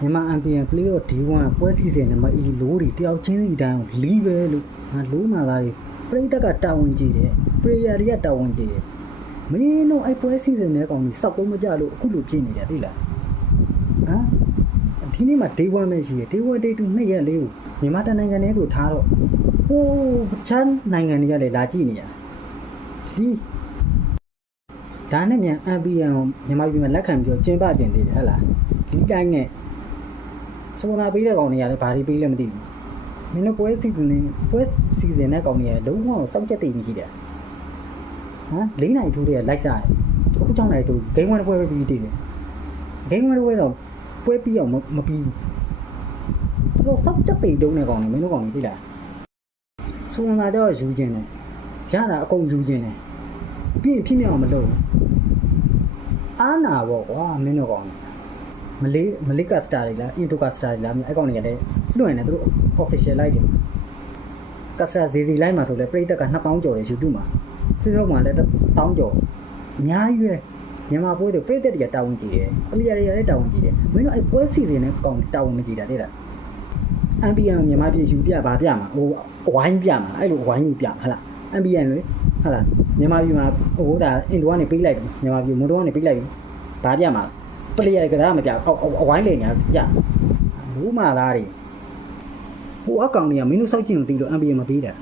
မြန်မာ MPN play of D1 ပွဲစီစဉ်နဲ့မအီလိုးတွေတယောက်ချင်းစီတိုင်းကိုလီးပဲလို့ငါလိုးမှသားတွေပရိသတ်ကတာဝန်ကြည့်တယ် player တွေကတာဝန်ကြည့်တယ်မင်းတို့အဲ့ပွဲစီစဉ်တဲ့ကောင်ကြီးစောက်သုံးမကြလို့အခုလိုဖြစ်နေတယ်သိလားဟမ်ဒီနေ့မှာ day 1ပဲရှိတယ် day 1 day 2နှစ်ရက်လေးကိုမြန်မာတနိုင်ငံထဲဆိုထားတော့ဟိုးချမ်းနိုင်ငံတွေကလည်းလာကြည့်နေရလီးဒါနဲ့မြန် MPN ကိုမြန်မာပြည်မှာလက်ခံပြီးတော့ကျင်းပကျင်သေးတယ်ဟဲ့လားဒီတိုင်းနဲ့စုံနာပေးတဲ့ကောင်တွေကလည်းဘာတွေပေးလဲမသိဘူးမင်းတို့ပွဲစီစဉ်တဲ့ကောင်တွေကလုံးဝစောက်ကြက်သိမရှိတယ်ဟမ်၄နိုင်ထိုးတွေကလိုက်စားတယ်အခု6နိုင်ထိုးဂိမ်း1ပွဲပဲပြီးတည်တယ်ဂိမ်း1ပွဲတော့ပွဲပြီးအောင်မပြီးဘူးတော့စောက်ကြက်သိတုံးတဲ့ကောင်တွေမင်းတို့ကောင်တွေသိလားစုံနာကြောယူခြင်းတယ်ရတာအကုန်ယူခြင်းတယ်ပြီးရင်ဖြစ်မြောက်အောင်မလုပ်ဘူးအားနာပေါ့ကွာမင်းတို့ကောင်မလေးကစတာတွေလားအင်တိုကစတာတွေလားအဲ့ကောင်တွေကလည်းလွှင့်နေသူတို့ official လိုက်တယ်ကစတာဇီဇီလိုက်မှာဆိုလဲပရိသတ်က2000ကျော်တယ် YouTube မှာ Facebook မှာလည်း1000ကျော်အများကြီးပဲမြန်မာပွဲတွေပရိသတ်တွေကတာဝန်ကြည့်တယ်ပလီယာတွေကလည်းတာဝန်ကြည့်တယ်မင်းတို့အဲ့ပွဲစီစဉ်တဲ့ကောင်တာဝန်မကြည့်တာသိလား MPN မြန်မာပြည်ယူပြပါပြမှာဟိုအဝိုင်းပြမှာအဲ့လိုအဝိုင်းယူပြဟလား MPN လေဟလားမြန်မာပြည်မှာဟိုဒါအင်ဒိုကနေပေးလိုက်ပြီမြန်မာပြည်မွန်တိုကနေပေးလိုက်ပြီဘာပြမှာပလီယာတွေကစားမပြအဝိုင်းလေညာပြဘူးမာသားတွေဟိုအကောင်တွေကမင်းတို့စောက်ကျင်လို့တီးလို့ MPN မပေးတာ